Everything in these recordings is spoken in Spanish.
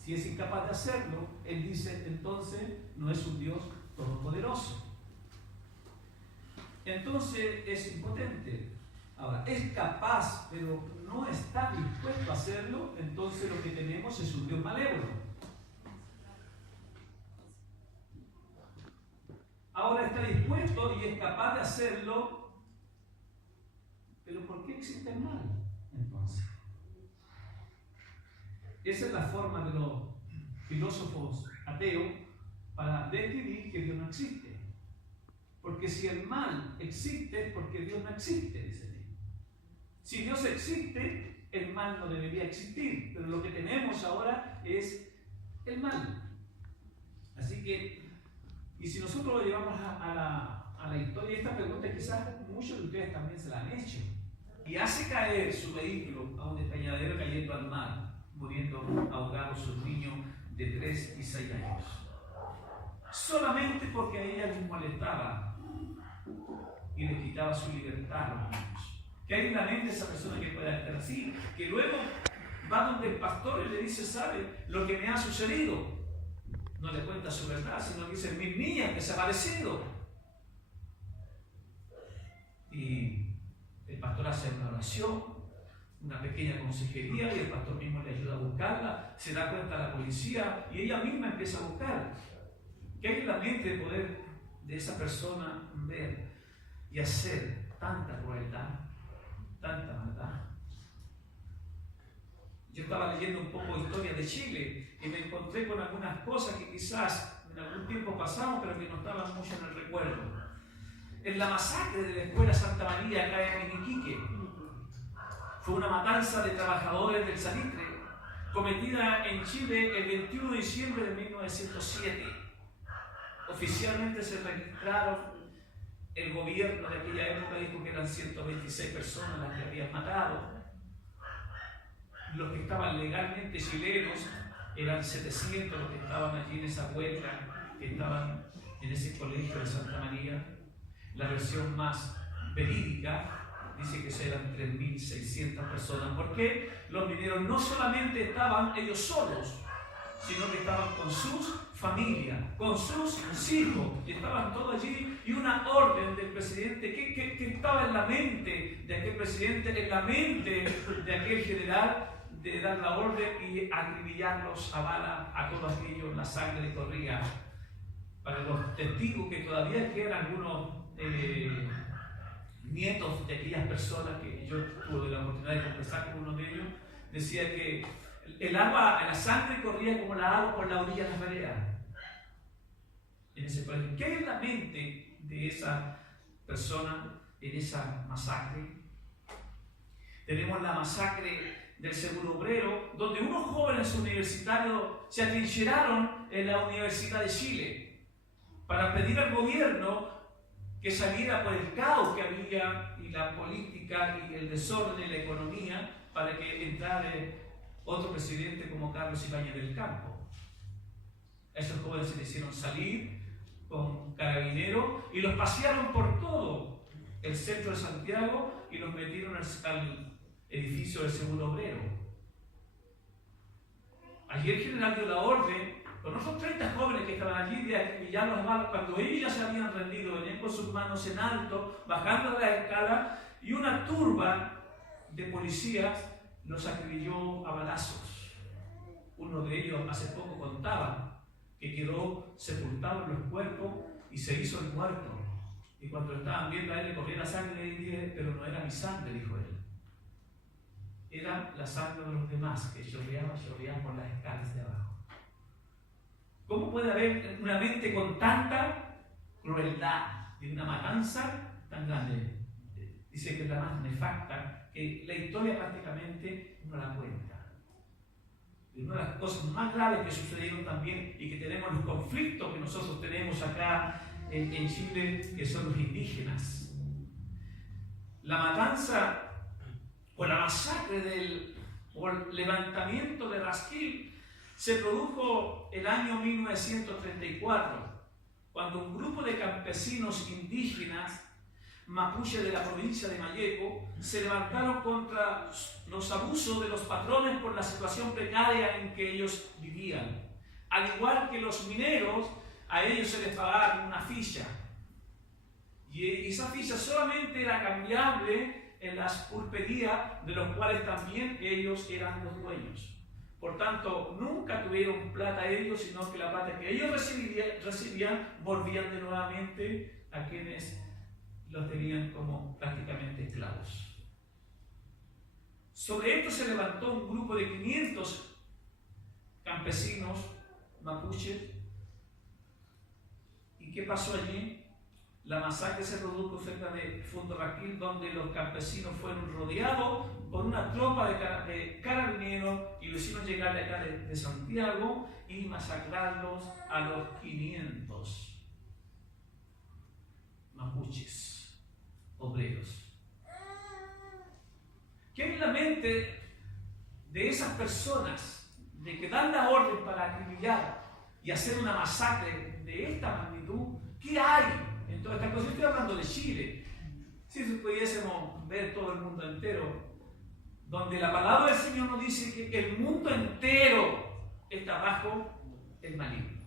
Si es incapaz de hacerlo, él dice, entonces no es un Dios todopoderoso. Entonces es impotente. Ahora, es capaz, pero no está dispuesto a hacerlo, entonces lo que tenemos es un Dios malévolo. Ahora está dispuesto y es capaz de hacerlo, pero ¿por qué existe el mal entonces? Esa es la forma de los filósofos ateos para describir que Dios no existe. Porque si el mal existe es porque Dios no existe, dicen ellos. Si Dios existe, el mal no debería existir, pero lo que tenemos ahora es el mal. Así que, y si nosotros lo llevamos a la historia, esta pregunta quizás muchos de ustedes también se la han hecho. Y hace caer su vehículo a un despeñadero cayendo al mar, muriendo ahogados sus niños de 3 y 6 años. Solamente porque a ella les molestaba y les quitaba su libertad a los niños. Que hay en la mente esa persona que pueda estar así, que luego va donde el pastor y le dice, ¿sabe lo que me ha sucedido? No le cuenta su verdad, sino que dice, mis niñas han desaparecido. Y el pastor hace una oración, una pequeña consejería, y el pastor mismo le ayuda a buscarla, se da cuenta a la policía y ella misma empieza a buscar. ¿Qué hay en la mente de poder de esa persona ver y hacer tanta crueldad, tanta maldad? Yo estaba leyendo un poco de historia de Chile y me encontré con algunas cosas que quizás en algún tiempo pasamos, pero que no estaban mucho en el recuerdo. En la masacre de la Escuela Santa María acá en Iquique, fue una matanza de trabajadores del salitre cometida en Chile el 21 de diciembre de 1907. Oficialmente se registraron, el gobierno de aquella época dijo que eran 126 personas las que habían matado. Los que estaban legalmente chilenos eran 700 los que estaban allí en esa huelga, que estaban en ese colegio de Santa María. La versión más verídica dice que eran 3.600 personas. ¿Por qué? Los mineros no solamente estaban ellos solos, sino que estaban con sus familias, con sus hijos, y estaban todos allí, y una orden del presidente, ¿qué estaba en la mente de aquel presidente, en la mente de aquel general? De dar la orden y acribillarlos a bala a todos aquellos, la sangre corría. Para los testigos que todavía quedan, algunos nietos de aquellas personas que yo tuve la oportunidad de conversar con uno de ellos, decía que el agua, la sangre corría como la agua por la orilla de la vereda. En ese país. ¿Qué hay en la mente de esa persona en esa masacre? Tenemos la masacre del Seguro Obrero, donde unos jóvenes universitarios se atrincheraron en la Universidad de Chile para pedir al gobierno que saliera por el caos que había y la política y el desorden en la economía para que entrara otro presidente como Carlos Ibáñez del Campo. A esos jóvenes se les hicieron salir con carabineros y los pasearon por todo el centro de Santiago y los metieron al edificio del Seguro Obrero. Allí el general dio la orden, con otros 30 jóvenes que estaban allí, de acribillarlos a balas. Cuando ellos ya se habían rendido, venían con sus manos en alto, bajando la escala, y una turba de policías los acribilló a balazos. Uno de ellos hace poco contaba que quedó sepultado en los cuerpos y se hizo el muerto. Y cuando lo estaban viendo a él le corría la sangre y dije, pero no era mi sangre, dijo él. Era la sangre de los demás que chorreaban por las escalas de abajo. ¿Cómo puede haber una mente con tanta crueldad y una matanza tan grande? Dice que es la más nefasta, que la historia prácticamente no la cuenta. Y una de las cosas más graves que sucedieron también y que tenemos los conflictos que nosotros tenemos acá en Chile, que son los indígenas. La matanza o la masacre o el levantamiento de Rasquil se produjo el año 1934, cuando un grupo de campesinos indígenas mapuche de la provincia de Malleco se levantaron contra los abusos de los patrones por la situación precaria en que ellos vivían. Al igual que los mineros, a ellos se les pagaba una ficha. Y esa ficha solamente era cambiable en las pulperías, de los cuales también ellos eran los dueños. Por tanto, nunca tuvieron plata ellos, sino que la plata que ellos recibían volvían de nuevamente a quienes los tenían como prácticamente esclavos. Sobre esto se levantó un grupo de 500 campesinos mapuches. ¿Y qué pasó allí? La masacre se produjo cerca de Fundoraquil, donde los campesinos fueron rodeados por una tropa de carabineros y lo hicieron llegar de acá de Santiago y masacrarlos a los 500 mapuches, obreros. ¿Qué hay en la mente de esas personas de que dan la orden para acribillar y hacer una masacre de esta magnitud? ¿Qué hay en toda esta cosa? Estoy hablando de Chile. Si pudiésemos ver todo el mundo entero, donde la palabra del Señor nos dice que el mundo entero está bajo el maligno.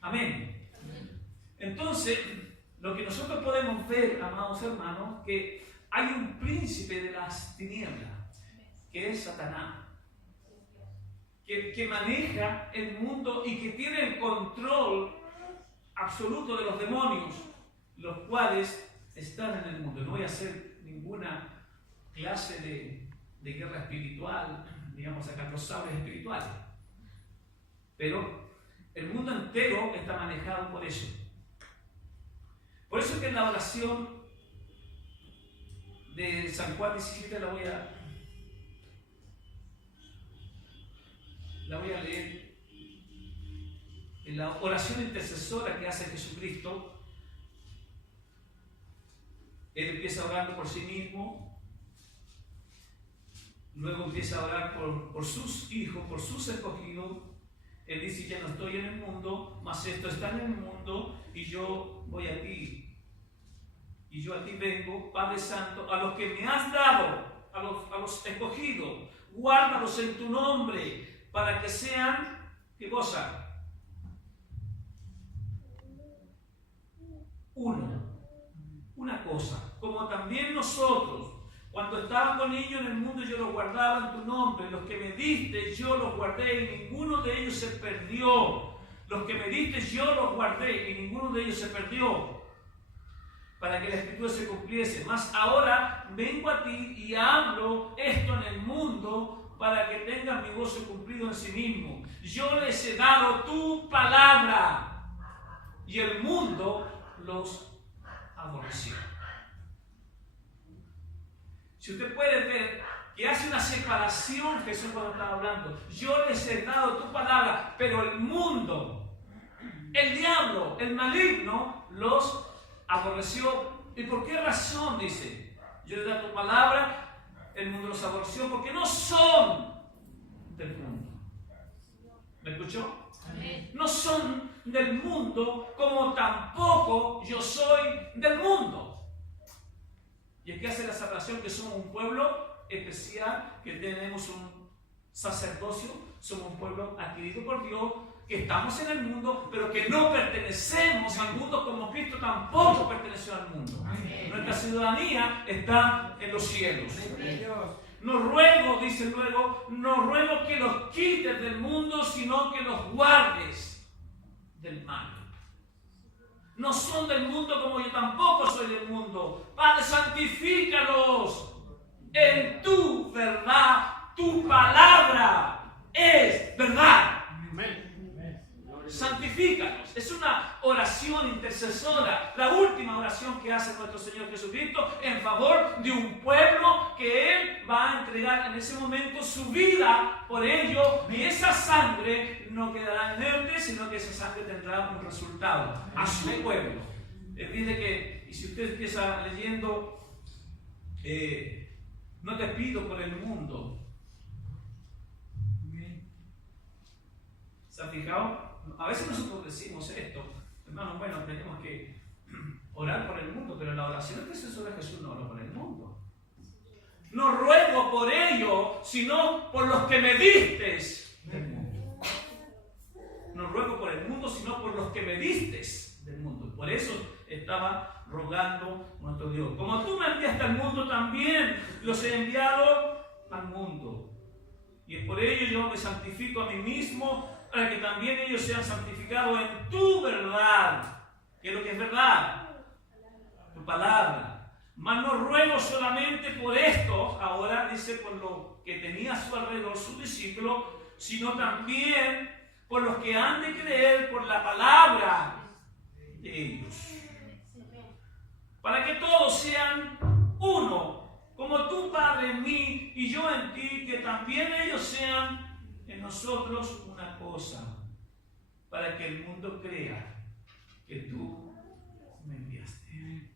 Amén. Entonces, lo que nosotros podemos ver, amados hermanos, que hay un príncipe de las tinieblas, que es Satanás, que maneja el mundo y que tiene el control absoluto de los demonios, los cuales están en el mundo. No voy a hacer ninguna clase de guerra espiritual, digamos acá los sables espirituales, pero el mundo entero está manejado por eso. Por eso es que en la oración de San Juan 17 la voy a leer. En la oración intercesora que hace Jesucristo, Él empieza orando por sí mismo, luego empieza a orar por sus hijos, por sus escogidos. Él dice: ya no estoy en el mundo, mas esto está en el mundo, y yo voy a ti. Y yo a ti vengo, Padre Santo, a los que me has dado, a los escogidos, guárdalos en tu nombre, para que sean, ¿qué cosa? Uno. Una cosa. Como también nosotros, cuando estábamos niños en el mundo, yo los guardaba en tu nombre. Los que me diste, yo los guardé y ninguno de ellos se perdió. Los que me diste, yo los guardé y ninguno de ellos se perdió, para que la Escritura se cumpliese. Mas ahora vengo a ti y hablo esto en el mundo, para que tengan mi gozo cumplido en sí mismo. Yo les he dado tu palabra, y el mundo los aborreció. Si usted puede ver que hace una separación Jesús cuando estaba hablando. Yo les he dado tu palabra, pero el mundo, el diablo, el maligno, los aborreció. ¿Y por qué razón? Dice: yo les he dado tu palabra, el mundo los aborreció, porque no son del mundo. ¿Me escuchó? Amén. No son del mundo, como tampoco yo soy del mundo. Y aquí hace la separación, que somos un pueblo especial, que tenemos un sacerdocio, somos un pueblo adquirido por Dios, que estamos en el mundo, pero que no pertenecemos al mundo, como Cristo tampoco perteneció al mundo. Amén. Nuestra ciudadanía está en los cielos. No ruego, dice luego, no ruego que los quites del mundo, sino que los guardes del mal. No son del mundo, como yo tampoco soy del mundo. Padre, santifícalos en tu verdad. Tu palabra es verdad. Santifícanos. Es una oración intercesora, la última oración que hace nuestro Señor Jesucristo en favor de un pueblo que Él va a entregar en ese momento su vida por ello, y esa sangre no quedará inerte, sino que esa sangre tendrá un resultado a su pueblo. Les dice que, y si usted empieza leyendo, no te pido por el mundo. ¿Se han fijado? A veces nosotros decimos esto, hermanos, bueno, tenemos que orar por el mundo, pero la oración intercesora de Jesús no oró por el mundo. No ruego por ellos, sino por los que me distes del mundo. No ruego por el mundo, sino por los que me distes del mundo. Por eso estaba rogando nuestro Dios. Como tú me enviaste al mundo, también los he enviado al mundo. Y es por ello yo me santifico a mí mismo, para que también ellos sean santificados en tu verdad. ¿Qué es lo que es verdad? Tu palabra. Mas no ruego solamente por estos, ahora dice por lo que tenía a su alrededor sus discípulos, sino también por los que han de creer por la palabra de ellos. Para que todos sean uno, como tú, Padre, en mí y yo en ti, que también ellos sean en nosotros una cosa, para que el mundo crea que tú me enviaste.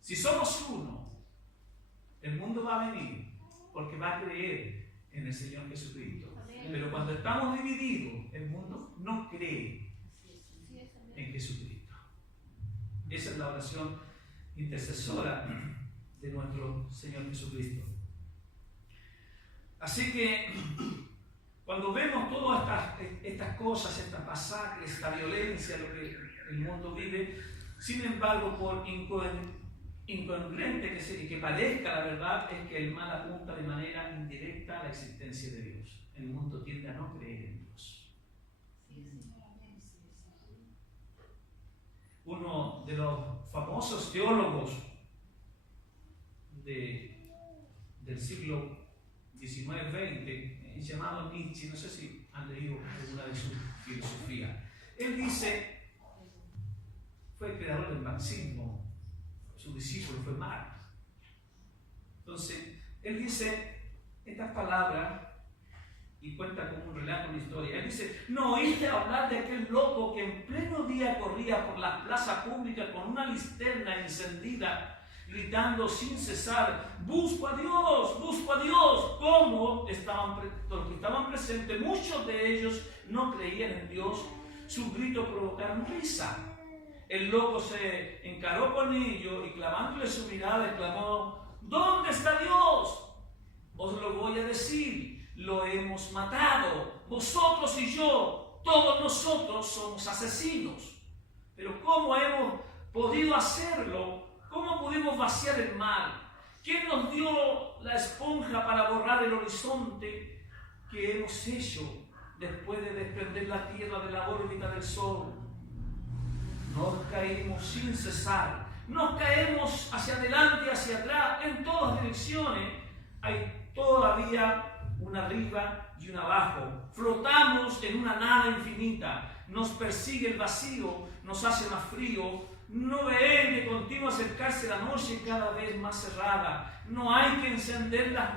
Si somos uno, el mundo va a venir porque va a creer en el Señor Jesucristo. Pero cuando estamos divididos, el mundo no cree en Jesucristo. Esa es la oración intercesora de nuestro Señor Jesucristo. Así que cuando vemos todas estas cosas, estas masacres, esta violencia, lo que el mundo vive, sin embargo, por incongruente que parezca, la verdad es que el mal apunta de manera indirecta a la existencia de Dios. El mundo tiende a no creer en Dios. Uno de los famosos teólogos del siglo XIX-XX, llamado Nietzsche, no sé si han leído alguna de sus filosofías. Él dice, fue el creador del marxismo, su discípulo fue Marx. Entonces, él dice estas palabras y cuenta como un relato, una historia. Él dice, ¿no oíste hablar de aquel loco que en pleno día corría por la plaza pública con una linterna encendida, gritando sin cesar, busco a Dios, busco a Dios? ¿Cómo? Los que estaban presentes, muchos de ellos no creían en Dios. Sus gritos provocaron risa. El loco se encaró con ellos y clavándole su mirada exclamó, ¿dónde está Dios? Os lo voy a decir, lo hemos matado, vosotros y yo, todos nosotros somos asesinos. Pero ¿cómo hemos podido hacerlo? ¿Cómo pudimos vaciar el mar? ¿Quién nos dio la esponja para borrar el horizonte que hemos hecho después de desprender la Tierra de la órbita del Sol? Nos caímos sin cesar, nos caemos hacia adelante y hacia atrás, en todas direcciones. Hay todavía una arriba y una abajo. Flotamos en una nada infinita. Nos persigue el vacío, nos hace más frío. No ven de continuo acercarse la noche cada vez más cerrada. No hay que encender las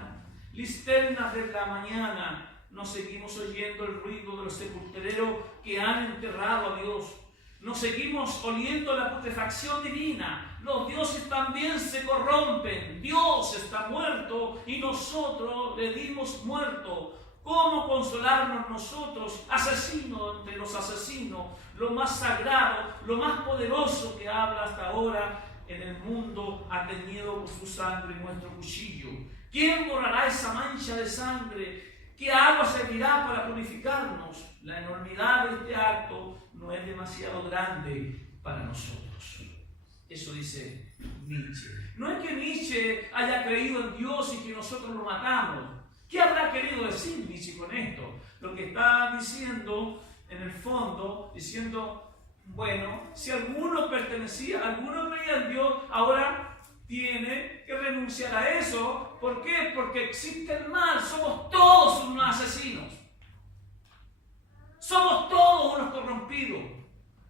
linternas de la mañana. Nos seguimos oyendo el ruido de los sepultureros que han enterrado a Dios. Nos seguimos oliendo la putrefacción divina. Los dioses también se corrompen. Dios está muerto y nosotros le dimos muerto. ¿Cómo consolarnos nosotros, asesinos entre los asesinos? Lo más sagrado, lo más poderoso que habla hasta ahora en el mundo ha teñido por su sangre nuestro cuchillo. ¿Quién borrará esa mancha de sangre? ¿Qué agua servirá para purificarnos? La enormidad de este acto no es demasiado grande para nosotros. Eso dice Nietzsche. No es que Nietzsche haya creído en Dios y que nosotros lo matamos. ¿Qué habrá querido decir Nietzsche con esto? Lo que está diciendo, en el fondo, diciendo, bueno, si alguno pertenecía, alguno creía en Dios, ahora tiene que renunciar a eso. ¿Por qué? Porque existe el mal. Somos todos unos asesinos. Somos todos unos corrompidos.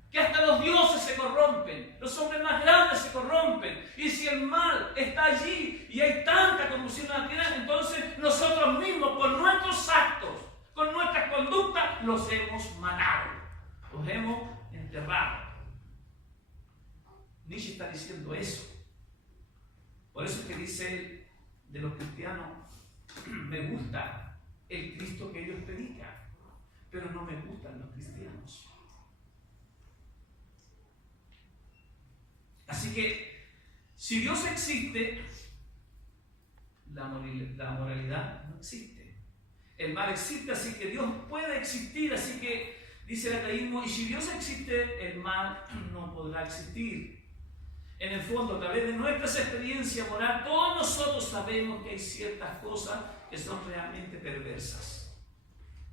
Que hasta los dioses se corrompen. Los hombres más grandes se corrompen. Y si el mal está allí y hay tanta corrupción en la tierra, entonces nosotros mismos, con nuestros actos, con nuestras conductas, los hemos matado. Los hemos enterrado. Nietzsche está diciendo eso. Por eso es que dice él, de los cristianos, me gusta el Cristo que ellos predican, pero no me gustan los cristianos. Así que, si Dios existe, la moralidad no existe. El mal existe, así que Dios puede existir. Así que, dice el ateísmo, y si Dios existe, el mal no podrá existir. En el fondo, a través de nuestras experiencias morales, todos nosotros sabemos que hay ciertas cosas que son realmente perversas.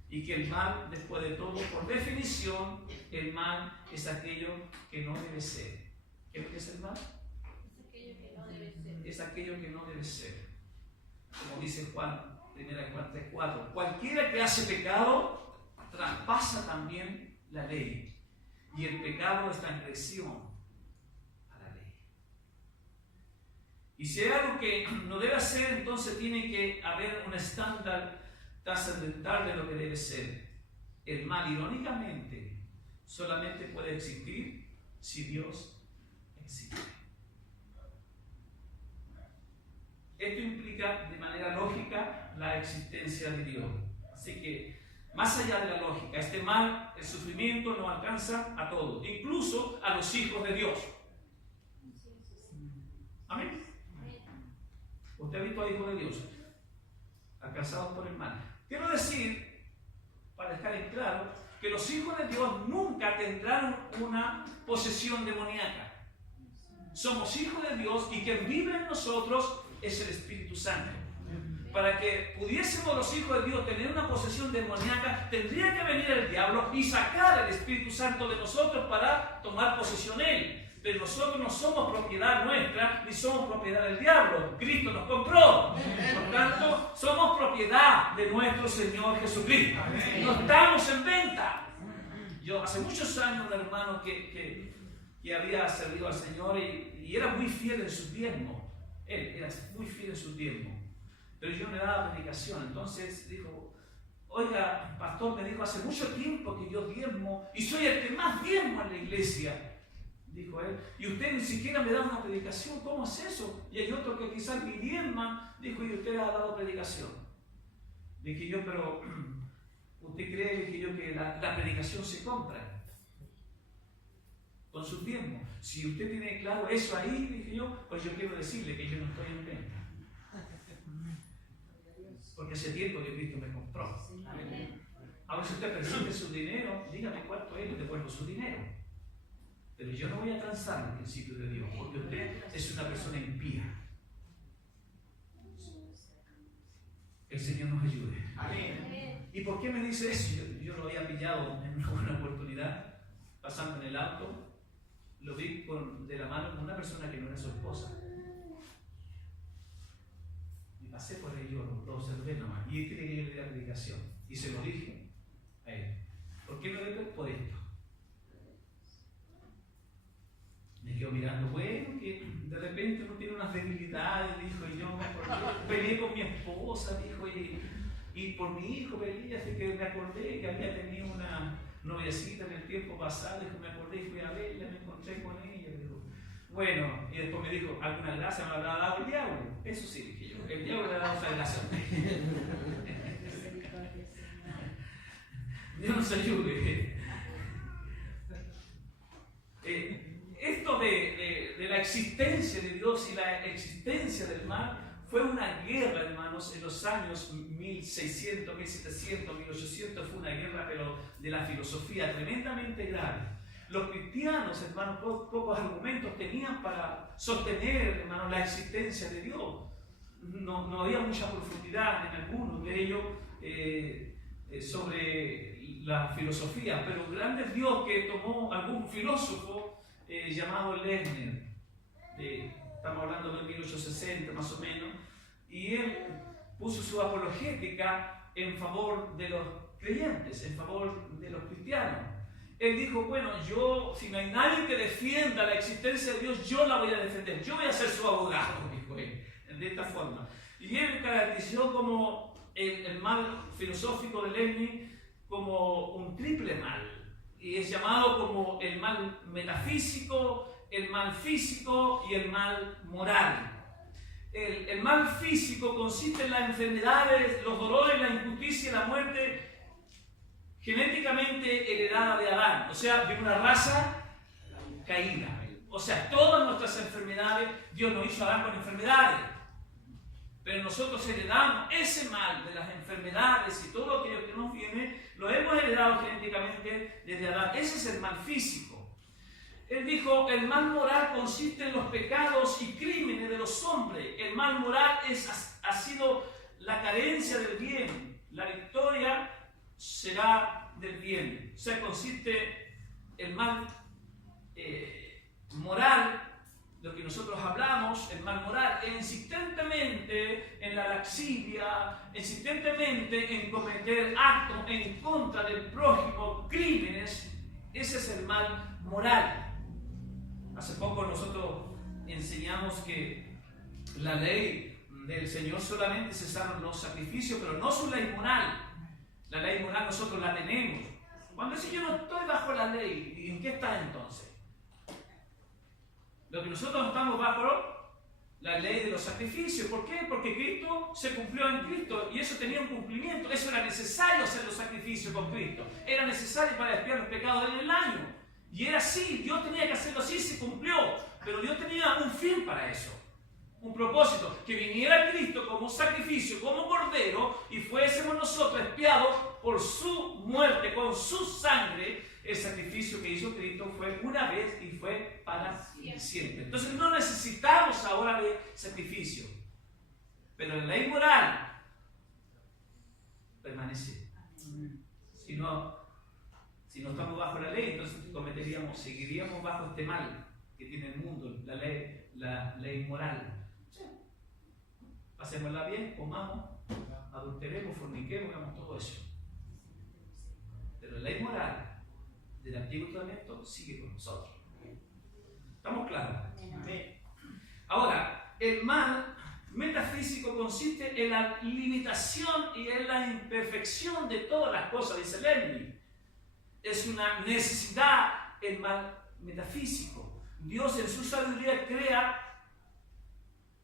Y que el mal, después de todo, por definición, el mal es aquello que no debe ser. ¿Qué es lo que es el mal? Es aquello que no debe ser. Es aquello que no debe ser. Como dice Juan, 1 Juan 3:4, cualquiera que hace pecado traspasa también la ley. Y el pecado es transgresión a la ley. Y si hay algo que no debe hacer, entonces tiene que haber un estándar trascendental de lo que debe ser. El mal, irónicamente, solamente puede existir si Dios existe. Esto implica de manera lógica la existencia de Dios. Así que, más allá de la lógica, este mal, el sufrimiento, no alcanza a todos, incluso a los hijos de Dios. Amén. Usted ha visto a hijos de Dios alcanzados por el mal. Quiero decir, para dejar en claro, que los hijos de Dios nunca tendrán una posesión demoníaca. Somos hijos de Dios y quien vive en nosotros es el Espíritu Santo. Para que pudiésemos los hijos de Dios tener una posesión demoníaca, tendría que venir el diablo y sacar el Espíritu Santo de nosotros para tomar posesión de él. Pero nosotros no somos propiedad nuestra, ni somos propiedad del diablo. Cristo nos compró. Por tanto, somos propiedad de nuestro Señor Jesucristo. No estamos en venta. Yo hace muchos años, un hermano que había servido al Señor y era muy fiel en su diezmo. Él era muy fiel en su diezmo. Pero yo no le daba predicación. Entonces dijo, oiga, pastor, me dijo, hace mucho tiempo que yo diezmo y soy el que más diezmo en la iglesia. Dijo él, y usted ni siquiera me da una predicación, ¿cómo es eso? Y hay otro que quizás mi diezma, dijo, y usted ha dado predicación. Dije yo, pero ¿usted cree, dije yo, que la predicación se compra con su diezmo? Si usted tiene claro eso ahí, dije yo, pues yo quiero decirle que yo no estoy en venta. Porque hace tiempo que Cristo me compró. Ahora si usted percibe su dinero, dígame cuánto es, le devuelvo su dinero. Pero yo no voy a transar el principio de Dios, porque usted es una persona impía. El Señor nos ayude. Amén. ¿Y por qué me dice eso? Yo lo había pillado en una buena oportunidad, pasando en el auto, lo vi de la mano con una persona que no era su esposa. Y pasé por ahí, yo lo observé nomás, y él quería que yo le diera predicación. Y se lo dije a él. ¿Por qué no le doy por esto? Me quedo mirando, bueno, que de repente uno tiene unas debilidades, dijo, y yo peleé con mi esposa, dijo, y por mi hijo peleé, así que me acordé que había tenido una noviecita en el tiempo pasado, dijo, me acordé y fui a verla, me encontré con ella, dijo, bueno, y después me dijo, alguna gracia me habrá dado el diablo. Eso sí, dije yo, el diablo le ha dado esa gracia. Dios nos ayude. Esto de la existencia de Dios y la existencia del mal fue una guerra, hermanos, en los años 1600, 1700, 1800, fue una guerra, pero de la filosofía tremendamente grave. Los cristianos, hermanos, pocos argumentos tenían para sostener, hermanos, la existencia de Dios. No había mucha profundidad en algunos de ellos sobre la filosofía, pero el grande Dios que tomó algún filósofo llamado Lerner, estamos hablando de 1860 más o menos, y él puso su apologética en favor de los creyentes, en favor de los cristianos. Él dijo, bueno, si no hay nadie que defienda la existencia de Dios, yo la voy a defender, yo voy a ser su abogado, dijo él, de esta forma. Y él caracterizó como el mal filosófico de Lerner como un triple mal. Y es llamado como el mal metafísico, el mal físico y el mal moral. El mal físico consiste en las enfermedades, los dolores, la injusticia y la muerte genéticamente heredada de Adán, o sea, de una raza caída. O sea, todas nuestras enfermedades, Dios nos hizo a Adán con enfermedades. Pero nosotros heredamos ese mal de las enfermedades y todo aquello que nos viene, lo hemos heredado genéticamente desde Adán. Ese es el mal físico. Él dijo, el mal moral consiste en los pecados y crímenes de los hombres. El mal moral ha sido la carencia del bien. La victoria será del bien. O sea, consiste el mal moral, lo que nosotros hablamos, el mal moral, insistentemente en la laxivia, insistentemente en cometer actos en contra del prójimo, crímenes. Ese es el mal moral. Hace poco nosotros enseñamos que la ley del Señor solamente cesaron los sacrificios, pero no su ley moral. La ley moral nosotros la tenemos. Cuando dice yo no estoy bajo la ley, ¿y en qué está entonces? Lo que nosotros estamos bajo la ley de los sacrificios. ¿Por qué? Porque Cristo se cumplió en Cristo y eso tenía un cumplimiento. Eso era necesario hacer los sacrificios con Cristo. Era necesario para expiar los pecados del año. Y era así, Dios tenía que hacerlo así, se cumplió. Pero Dios tenía un fin para eso. Un propósito, que viniera Cristo como sacrificio, como cordero, y fuésemos nosotros expiados por su muerte, con su sangre. El sacrificio que hizo Cristo fue una vez y fue para siempre. Entonces no necesitamos ahora de sacrificio. Pero la ley moral permanece. Si no estamos bajo la ley, entonces seguiríamos bajo este mal que tiene el mundo, la ley moral. Pasémosla bien, comamos, adulteremos, forniquemos, hagamos todo eso. Pero la ley moral del Antiguo Testamento sigue con nosotros. ¿Estamos claros? Ahora, el mal metafísico consiste en la limitación y en la imperfección de todas las cosas, dice Lenin. Es una necesidad el mal metafísico. Dios en su sabiduría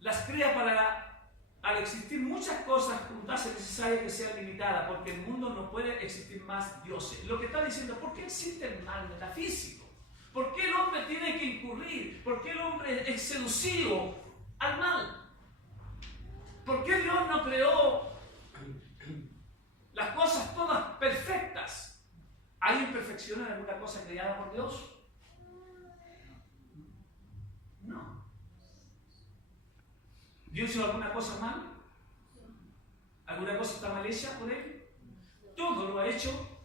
las crea para, al existir muchas cosas juntas, es necesario que sean limitadas, porque el mundo no puede existir más dioses. Lo que está diciendo, ¿por qué existe el mal metafísico? ¿Por qué el hombre tiene que incurrir? ¿Por qué el hombre es seducido al mal? ¿Por qué Dios no creó las cosas todas perfectas? ¿Hay imperfección en alguna cosa creada por Dios? No. ¿Dios hizo alguna cosa mal? ¿Alguna cosa está mal hecha por Él? Todo lo ha hecho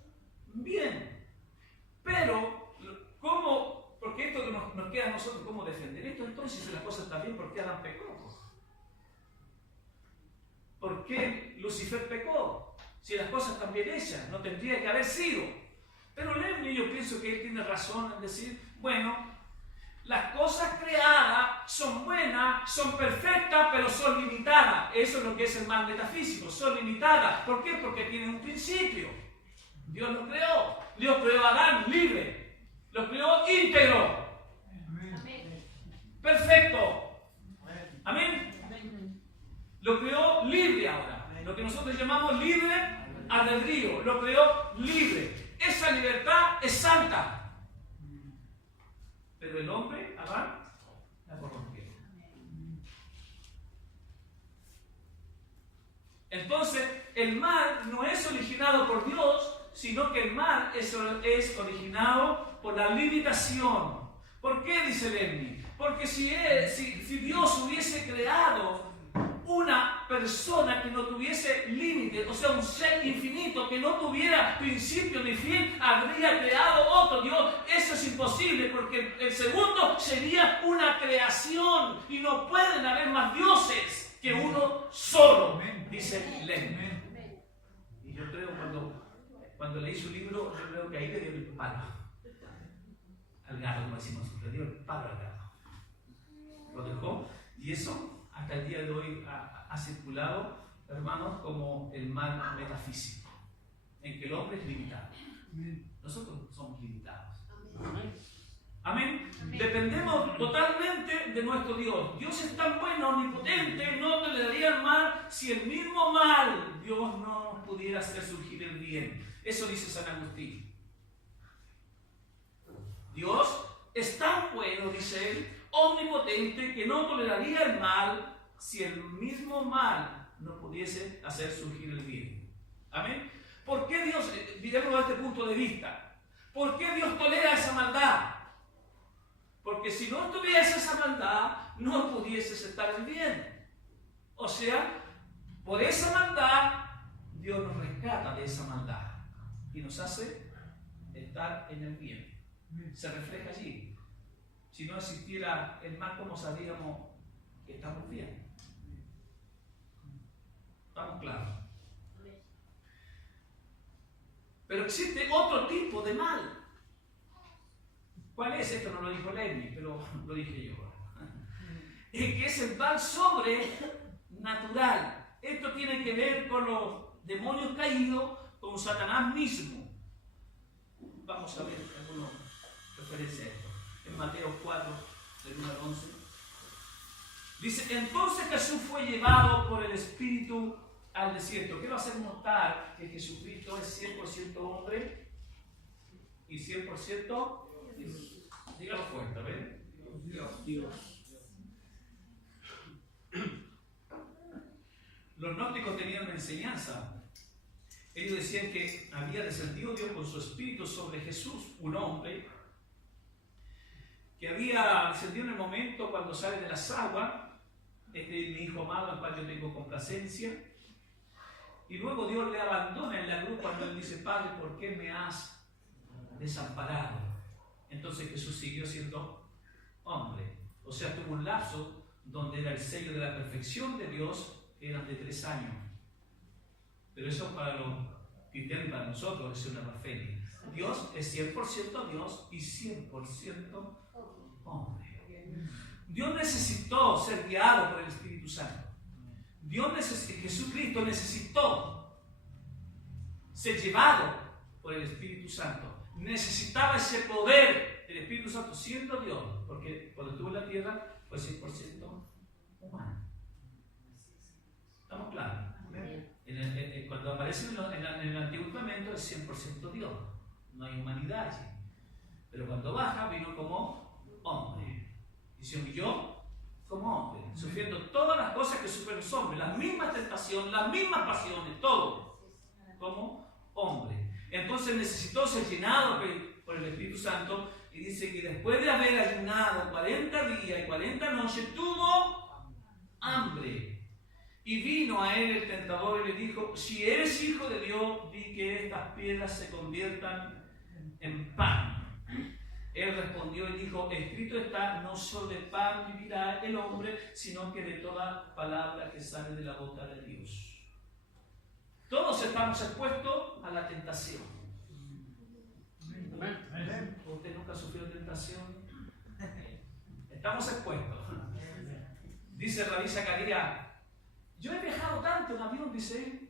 bien. Pero, ¿cómo? Porque esto nos queda a nosotros, ¿cómo defender esto? Entonces, si la cosa está bien, ¿por qué Adán pecó? ¿Por qué Lucifer pecó? Si las cosas están bien hechas, no tendría que haber sido. Pero Lenin, yo pienso que él tiene razón en decir, bueno, las cosas creadas son buenas, son perfectas, pero son limitadas. Eso es lo que es el mal metafísico, son limitadas. ¿Por qué? Porque tienen un principio. Dios lo creó. Dios creó a Adán libre. Lo creó íntegro. Amén. Perfecto. Amén. Lo creó libre ahora. Lo que nosotros llamamos libre albedrío. Lo creó libre. Esa libertad es santa. Pero el hombre, Adán, la corrompió. Entonces, el mal no es originado por Dios, sino que el mal es originado por la limitación. ¿Por qué, dice Lenin? Porque si Dios hubiese creado una persona que no tuviese límite, o sea, un ser infinito que no tuviera principio ni fin, habría creado otro Dios. Eso es imposible, porque el segundo sería una creación y no pueden haber más dioses que uno solo, dice Lenin. Y yo creo cuando leí su libro, yo creo que ahí le dio el palo al gato, como decimos, le dio el palo al gato. Lo dejó, y eso hasta el día de hoy ha circulado, hermanos, como el mal metafísico, en que el hombre es limitado. Nosotros somos limitados. Amén. Dependemos totalmente de nuestro Dios. Dios es tan bueno, omnipotente, no le daría el mal si el mismo mal Dios no pudiera hacer surgir el bien. Eso dice San Agustín. Dios es tan bueno, dice él, omnipotente, que no toleraría el mal si el mismo mal no pudiese hacer surgir el bien. Amén. ¿Por qué Dios, miremos desde este punto de vista, por qué Dios tolera esa maldad? Porque si no tuviese esa maldad, no pudieses estar en bien. O sea, por esa maldad, Dios nos rescata de esa maldad y nos hace estar en el bien. Se refleja allí. Si no existiera el mal, ¿cómo sabríamos que estamos bien? ¿Estamos claros? Pero existe otro tipo de mal. ¿Cuál es? Esto no lo dijo Lenny, pero lo dije yo. Que es el mal sobrenatural. Esto tiene que ver con los demonios caídos, con Satanás mismo. Vamos a ver alguna referencia a esto. En Mateo 4, del 1 al 11. Dice, entonces Jesús fue llevado por el Espíritu al desierto. Quiero hacer notar que Jesucristo es 100% hombre y 100% Dios. Dígalo fuerte, ¿ven? Dios. Los gnósticos tenían una enseñanza. Ellos decían que había descendido Dios con su Espíritu sobre Jesús, un hombre, que había descendido en el momento cuando sale de las aguas. Este es mi hijo amado, al cual yo tengo complacencia. Y luego Dios le abandona en la cruz cuando él dice, Padre, ¿por qué me has desamparado? Entonces Jesús siguió siendo hombre. O sea, tuvo un lapso donde era el sello de la perfección de Dios, que eran de 3 años. Pero eso para los cristianos y para nosotros es una blasfemia. Dios es 100% Dios y 100% hombre. Dios necesitó ser guiado por el Espíritu Santo. Jesucristo necesitó ser llevado por el Espíritu Santo. Necesitaba ese poder del Espíritu Santo siendo Dios, porque cuando estuvo en la tierra fue 100% humano. ¿Estamos claros? Cuando aparece en el Antiguo Testamento es 100% Dios, no hay humanidad allí. Pero cuando baja vino como hombre y se humilló como hombre, sufriendo todas las cosas que sufren los hombres, las mismas tentaciones, las mismas pasiones, todo, como hombre. Entonces necesitó ser llenado por el Espíritu Santo y dice que después de haber ayunado 40 días y 40 noches, tuvo hambre. Y vino a él el tentador y le dijo, si eres hijo de Dios, di que estas piedras se conviertan en pan. Él respondió y dijo, escrito está, no solo de pan vivirá el hombre, sino que de toda palabra que sale de la boca de Dios. Todos estamos expuestos a la tentación. ¿Usted nunca sufrió tentación? Estamos expuestos. Dice Rabí Zacarías, yo he viajado tanto en avión, dice él,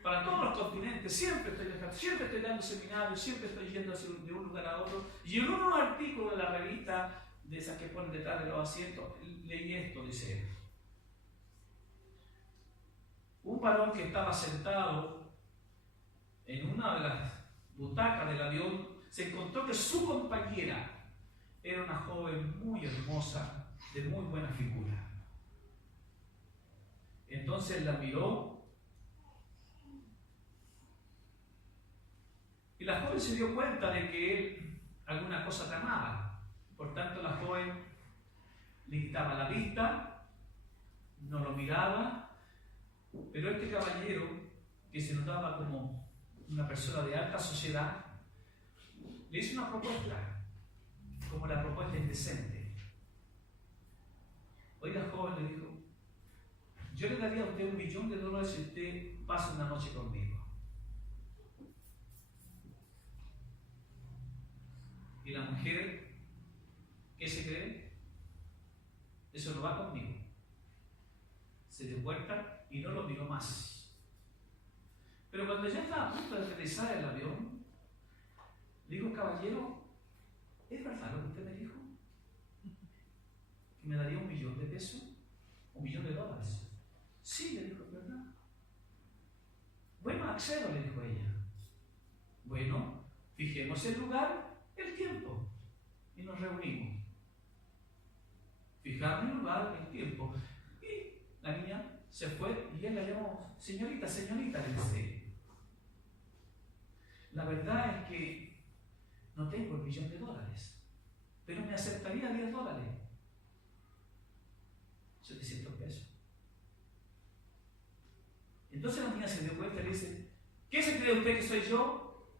para todos los continentes, siempre estoy viajando, siempre estoy dando seminarios, siempre estoy yendo de un lugar a otro. Y en un artículo de la revista, de esas que ponen detrás de los asientos, leí esto, dice él. Un varón que estaba sentado en una de las butacas del avión, se encontró que su compañera era una joven muy hermosa, de muy buena figura. Entonces la miró y la joven se dio cuenta de que él alguna cosa tramaba. Por tanto, la joven le quitaba la vista, no lo miraba, pero este caballero, que se notaba como una persona de alta sociedad, le hizo una propuesta, como la propuesta indecente. Hoy la joven le dijo, yo le daría a usted $1 millón si usted pasa una noche conmigo. Y la mujer, ¿qué se cree? Eso no va conmigo. Se dio vuelta y no lo miró más. Pero cuando ya estaba a punto de aterrizar el avión, le dijo, caballero, ¿es verdad lo que usted me dijo? ¿Que me daría $1 millón? $1 millón. Sí, le dijo, ¿verdad? Bueno, accedo, le dijo ella. Bueno, fijemos el lugar, el tiempo. nos reunimos. Fijaron el lugar, el tiempo. Y la niña se fue y él la llamó, señorita, señorita, le dice. La verdad es que no tengo $1.000.000, pero me aceptaría $10. 700 pesos. Entonces la niña se dio cuenta y le dice, ¿qué se cree usted que soy yo?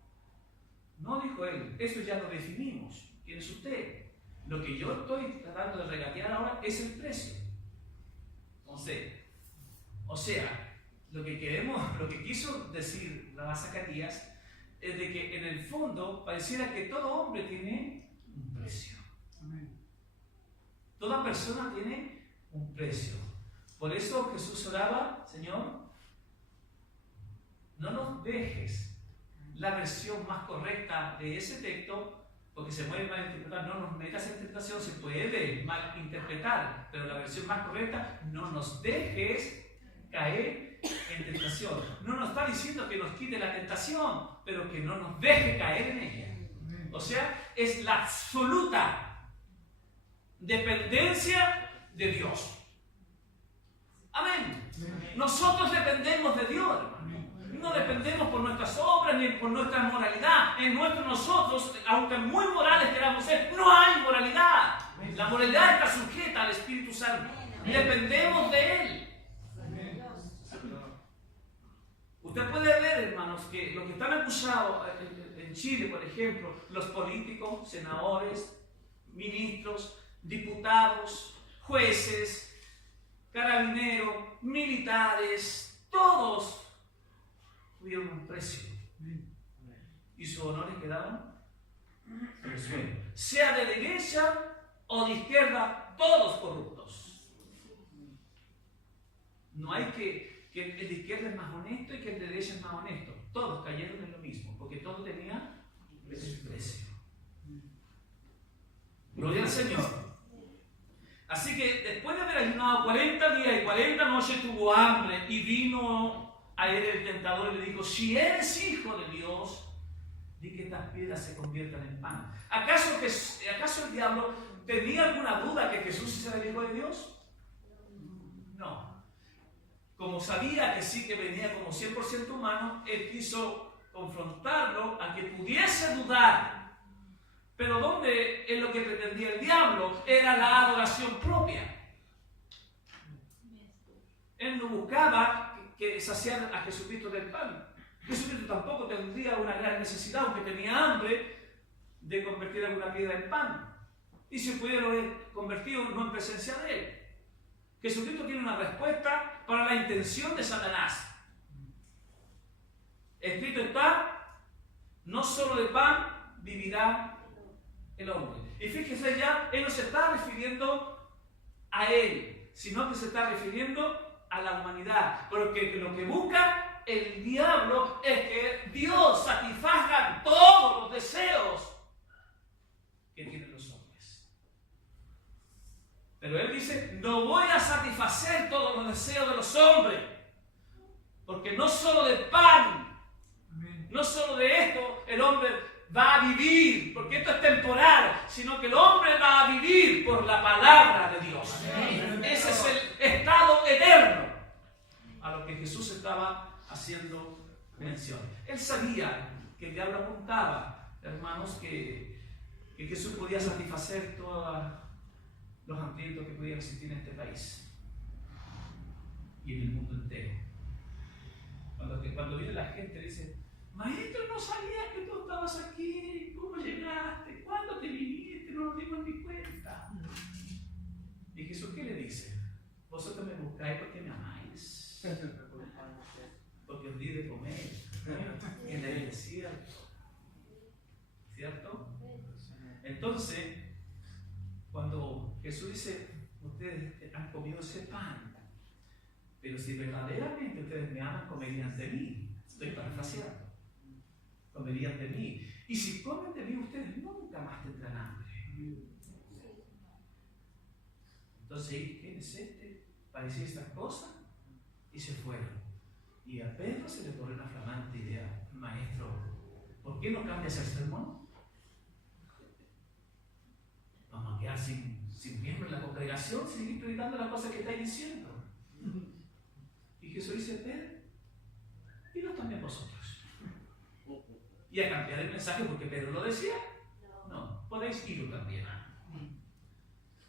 No, dijo él, eso ya lo definimos. ¿Quién es usted? Lo que yo estoy tratando de regatear ahora es el precio. Entonces, o sea, lo que quiso decir la Zacarías es de que en el fondo pareciera que todo hombre tiene un precio. Toda persona tiene un precio. Por eso Jesús oraba, Señor, no nos dejes la versión más correcta de ese texto, porque se puede malinterpretar, no nos metas en tentación, se puede malinterpretar, pero la versión más correcta, no nos dejes caer en tentación. No nos está diciendo que nos quite la tentación, pero que no nos deje caer en ella. O sea, es la absoluta dependencia de Dios. Amén. Nosotros dependemos de Dios, hermano. No dependemos por nuestras obras ni por nuestra moralidad. En nosotros, aunque muy morales queramos ser, no hay moralidad. La moralidad está sujeta al Espíritu Santo. Dependemos de Él. Usted puede ver, hermanos, que los que están acusados en Chile, por ejemplo, los políticos, senadores, ministros, diputados, jueces, carabineros, militares, todos tuvieron un precio y sus honores quedaron en el suelo. Sea de derecha o de izquierda, todos corruptos. No hay que el de izquierda es más honesto y que el de derecha es más honesto. Todos cayeron en lo mismo, porque todo tenía ese precio. Gloria al Señor. Así que después de haber ayunado 40 días y 40 noches tuvo hambre y vino a él el tentador y le dijo, si eres hijo de Dios, di que estas piedras se conviertan en pan. ¿Acaso el diablo tenía alguna duda que Jesús era el hijo de Dios? No. Como sabía que sí que venía como 100% humano, él quiso confrontarlo a que pudiese dudar. Pero ¿dónde es lo que pretendía el diablo? Era la adoración propia. Él no buscaba que saciar a Jesucristo del pan. Jesucristo tampoco tendría una gran necesidad, aunque tenía hambre, de convertir alguna piedra en pan. Y si pudiera haber convertido no en presencia de él. Jesucristo tiene una respuesta para la intención de Satanás. Escrito está, no solo de pan vivirá el hombre. Y fíjese ya, él no se está refiriendo a él, sino que se está refiriendo a la humanidad. Porque lo que busca el diablo es que Dios satisfaga todos los deseos que tienen los hombres. Pero él dice, no voy a satisfacer todos los deseos de los hombres, porque no solo de pan, no solo de esto el hombre va a vivir, porque esto es temporal, sino que el hombre va a vivir por la palabra de Dios. Ese es el estado eterno a lo que Jesús estaba haciendo mención. Él sabía que el diablo apuntaba, hermanos, que Jesús podía satisfacer todos los hambrientos que podían existir en este país y en el mundo entero. Cuando viene la gente dice, maestro, no sabías que tú estabas aquí, ¿cómo llegaste? ¿Cuándo te viniste? No nos dimos ni cuenta. Y Jesús, ¿qué le dice? Vosotros me buscáis porque me amáis, porque os di de comer en el desierto, ¿cierto? Entonces, cuando Jesús dice, ustedes han comido ese pan, pero si verdaderamente ustedes me aman, comerían de mí. Estoy parafraseando. Comerían de mí. Y si comen de mí, ustedes nunca más tendrán hambre. Entonces, ¿quién es este? Para decir estas cosas, y se fueron. Y a Pedro se le ocurrió una flamante idea. Maestro, ¿por qué no cambias el sermón? congregación, seguir predicando las cosas que estáis diciendo. Y Jesús dice, Pedro, idos también vosotros. Y a cambiar el mensaje porque Pedro lo decía. No, podéis ir también.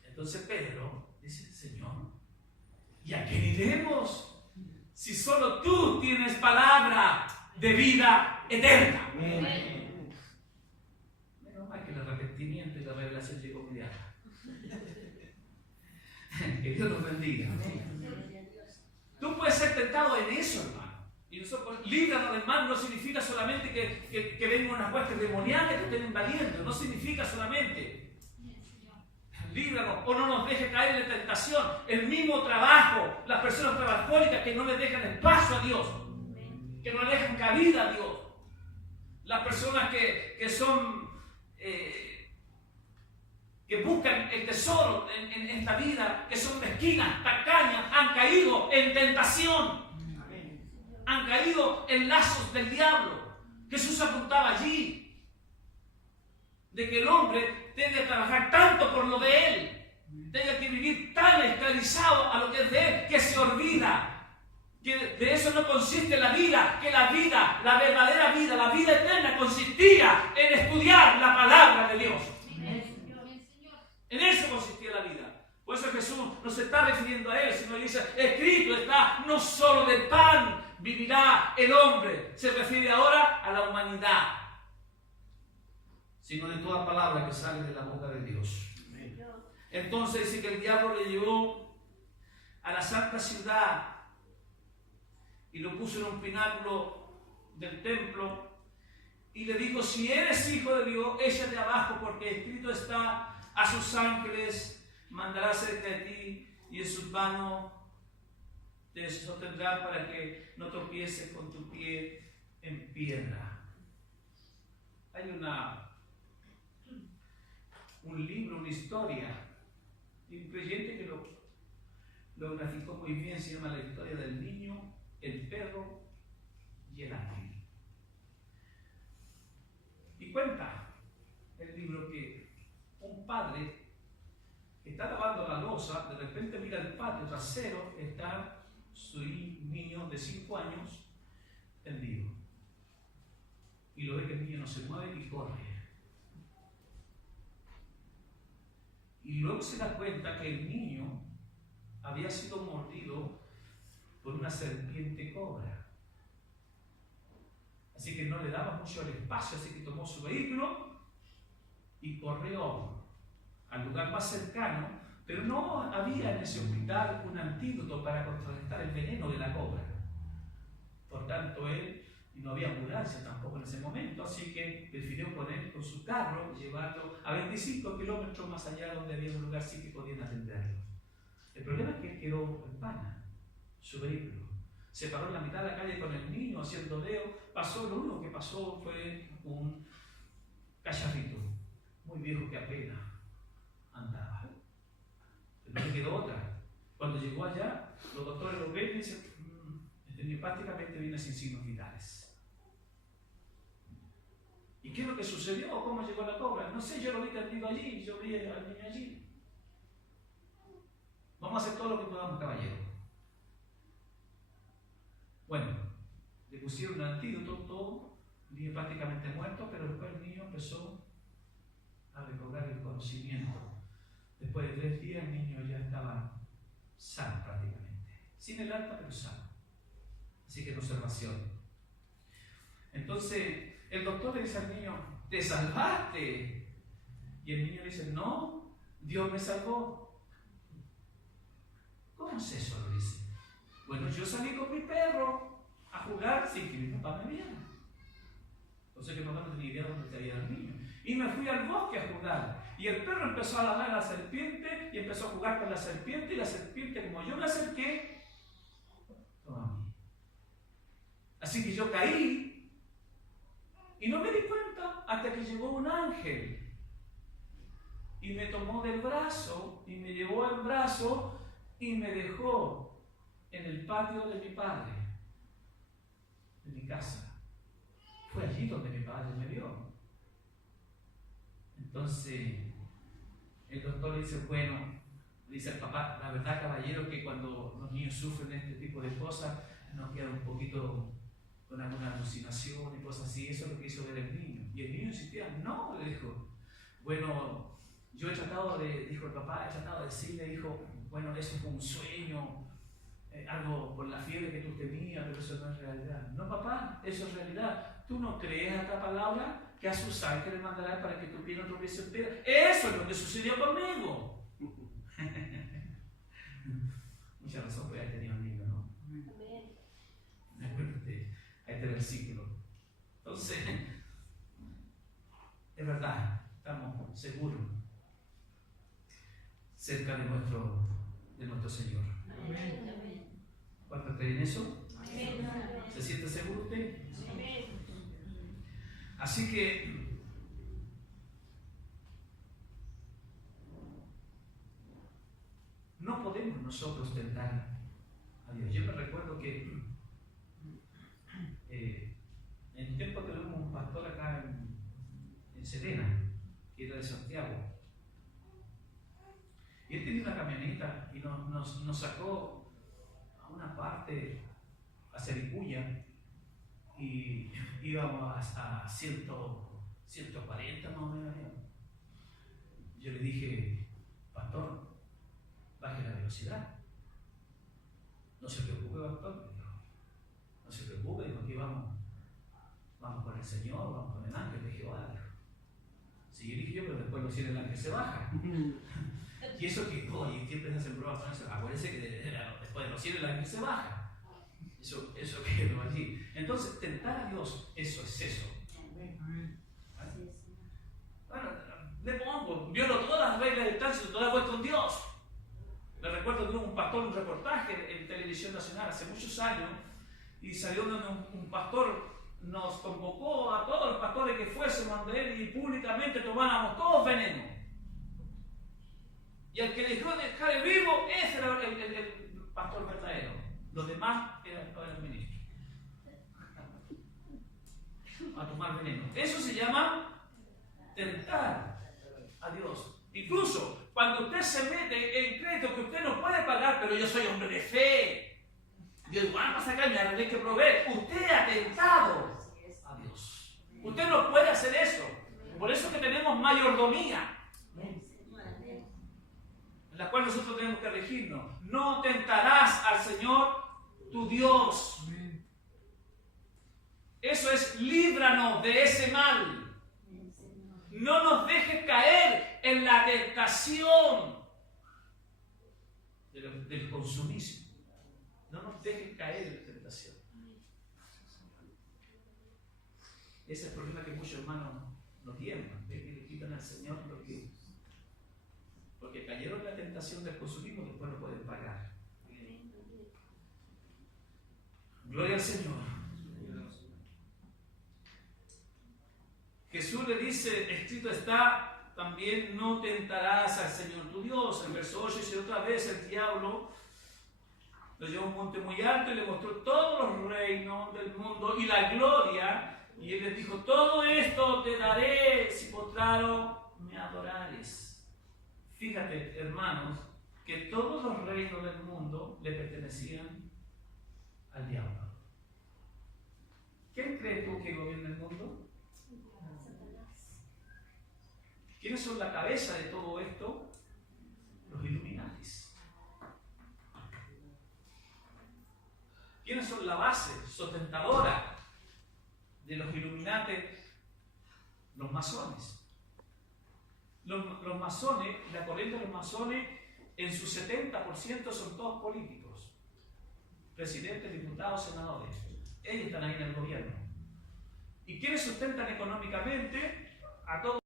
Entonces Pedro dice, Señor, ¿y a quién iremos? Si solo tú tienes palabra de vida eterna. Menos mal que el arrepentimiento y la revelación llegó inmediata. Que Dios nos bendiga. Tú puedes ser tentado en eso, hermano. Y nosotros, líbranos, hermano, no significa solamente que vengan unas huestes demoníacas que te estén invadiendo. No significa solamente. Líbranos o no nos deje caer en la tentación. El mismo trabajo, las personas trabajólicas que no le dejan espacio a Dios, que no le dejan cabida a Dios. Las personas que son, que buscan el tesoro en esta vida, que son mezquinas, tacañas, han caído en tentación. Han caído en lazos del diablo. Jesús apuntaba allí de que el hombre tenga que trabajar tanto por lo de él, tenga que vivir tan esclavizado a lo que es de él, que se olvida que de eso no consiste la vida, que la vida, la verdadera vida, la vida eterna consistía en estudiar la palabra de Dios. En eso consistía la vida. Por eso Jesús no se está refiriendo a él, sino dice, escrito está, no solo de pan vivirá el hombre. Se refiere ahora a la humanidad, sino de toda palabra que sale de la boca de Dios. Entonces dice que el diablo le llevó a la santa ciudad y lo puso en un pináculo del templo y le dijo, si eres hijo de Dios, échate abajo, porque escrito está, a sus ángeles mandará cerca de ti y en sus manos te sostendrán para que no tropieces con tu pie en piedra. Hay un libro, una historia de un creyente que lo graficó muy bien, se llama La historia del niño, el perro y el ángel. Y cuenta el libro que un padre que está lavando la loza, de repente mira el patio trasero, está su niño de 5 años tendido. Y lo ve que el niño no se mueve y corre. Y luego se da cuenta que el niño había sido mordido por una serpiente cobra. Así que no le daba mucho el espacio, así que tomó su vehículo y corrió al lugar más cercano, pero no había en ese hospital un antídoto para contrarrestar el veneno de la cobra. Por tanto, él, y no había ambulancia tampoco en ese momento, así que prefirió poner con su carro, llevarlo a 25 kilómetros más allá donde había un lugar sí que podían atenderlo. El problema es que él quedó en pana, su vehículo. Se paró en la mitad de la calle con el niño haciendo deo. Lo único que pasó fue un cacharrito, muy viejo que apenas andaba. Pero no le quedó otra. Cuando llegó allá, los doctores lo ven y dicen, este niño prácticamente viene sin signos vitales. ¿Y qué es lo que sucedió? ¿Cómo llegó la cobra? No sé, yo lo vi tendido allí, yo vi al niño allí. Vamos a hacer todo lo que podamos, caballero. Bueno, le pusieron un antídoto, todo, el niño prácticamente muerto, pero después el niño empezó a recobrar el conocimiento. Después de 3 días el niño ya estaba sano prácticamente, sin el alta pero sano. Así que en observación. Entonces el doctor le dice al niño, te salvaste. Y el niño dice, no, Dios me salvó. ¿Cómo es eso? Le dice. Bueno, yo salí con mi perro a jugar sin que mi papá me viera. Entonces que mi papá no tenía idea de dónde se había el niño. Y me fui al bosque a jugar. Y el perro empezó a ladrar a la serpiente y empezó a jugar con la serpiente. Y la serpiente, como yo me acerqué, tomó a mí. Así que yo caí y no me di cuenta hasta que llegó un ángel. Y me tomó del brazo y me llevó al brazo y me dejó en el patio de mi padre, de mi casa. Fue allí donde mi padre me vio. Entonces el doctor le dice, bueno, Dice el papá, la verdad, caballero, que cuando los niños sufren este tipo de cosas, nos quedan un poquito con alguna alucinación y cosas así. Eso es lo que hizo ver el niño. Y el niño insistía, no, le dijo. Bueno, yo he tratado de, dijo el papá, he tratado de decirle, dijo, bueno, eso fue un sueño, algo por la fiebre que tú tenías, pero eso no es realidad. No, papá, eso es realidad. ¿Tú no crees a esta palabra? Que a sus ángeles mandará para que tu pie no tropiece en piedra. Eso es lo que sucedió conmigo. Mucha razón puede haber tenido un niño, ¿no? Acuérdate a este versículo. Entonces, es verdad, estamos seguros cerca de nuestro Señor. ¿Cuántos creen eso? ¿Se siente seguro usted? Así que no podemos nosotros tentar a Dios. Yo me recuerdo que en el tiempo tuvimos un pastor acá en Serena, que era de Santiago, y él tenía una camioneta y nos sacó a una parte hacia Vicuña y íbamos a 140 más o menos. Yo le dije, pastor, baje la velocidad. No se preocupe, pastor. No se preocupe, porque vamos con el Señor, vamos con el ángel de Jehová. Sí, dije yo, pero después los cielos el ángel se baja. Y eso que, oye, siempre se hacen pruebas con eso. Acuérdense que después de los cielos el ángel se baja. Eso quedó allí. Entonces, tentar a Dios, eso es eso. Bueno, le pongo, violo todas las reglas del tránsito, todas voy con Dios. Me recuerdo que hubo un pastor, un reportaje en Televisión Nacional hace muchos años, y salió donde un pastor nos convocó a todos los pastores que fuésemos ante él y públicamente tomáramos todos veneno. Y el que dejó de dejar el vivo, ese era el pastor verdadero. Los demás eran ministros. A tomar veneno. Eso se llama tentar a Dios. Incluso cuando usted se mete en crédito que usted no puede pagar, pero yo soy hombre de fe. Dios, igual para sacar, me haré que proveer. Usted ha tentado a Dios. Usted no puede hacer eso. Por eso que tenemos mayordomía, en la cual nosotros tenemos que regirnos. No tentarás al Señor tu Dios. Eso es, líbranos de ese mal. No nos dejes caer en la tentación del consumismo. No nos dejes caer en la tentación. Ese es el problema que muchos hermanos nos tienen, de que le quitan al Señor porque cayeron en la tentación del consumismo, después no pueden pagar. Gloria al Señor. Jesús le dice, escrito está, también no tentarás al Señor tu Dios. En verso 8 dice otra vez, el diablo lo llevó a un monte muy alto y le mostró todos los reinos del mundo y la gloria. Y él les dijo, todo esto te daré si postrado me adorares. Fíjate, hermanos, que todos los reinos del mundo le pertenecían al diablo. ¿Quién cree tú que gobierna el mundo? ¿Quiénes son la cabeza de todo esto? Los Illuminatis. ¿Quiénes son la base sustentadora de los Illuminati? Los masones. Los masones, la corriente de los masones, en su 70% son todos políticos. Presidentes, diputados, senadores. Ellos están ahí en el gobierno. ¿Y quiénes sustentan económicamente a todos?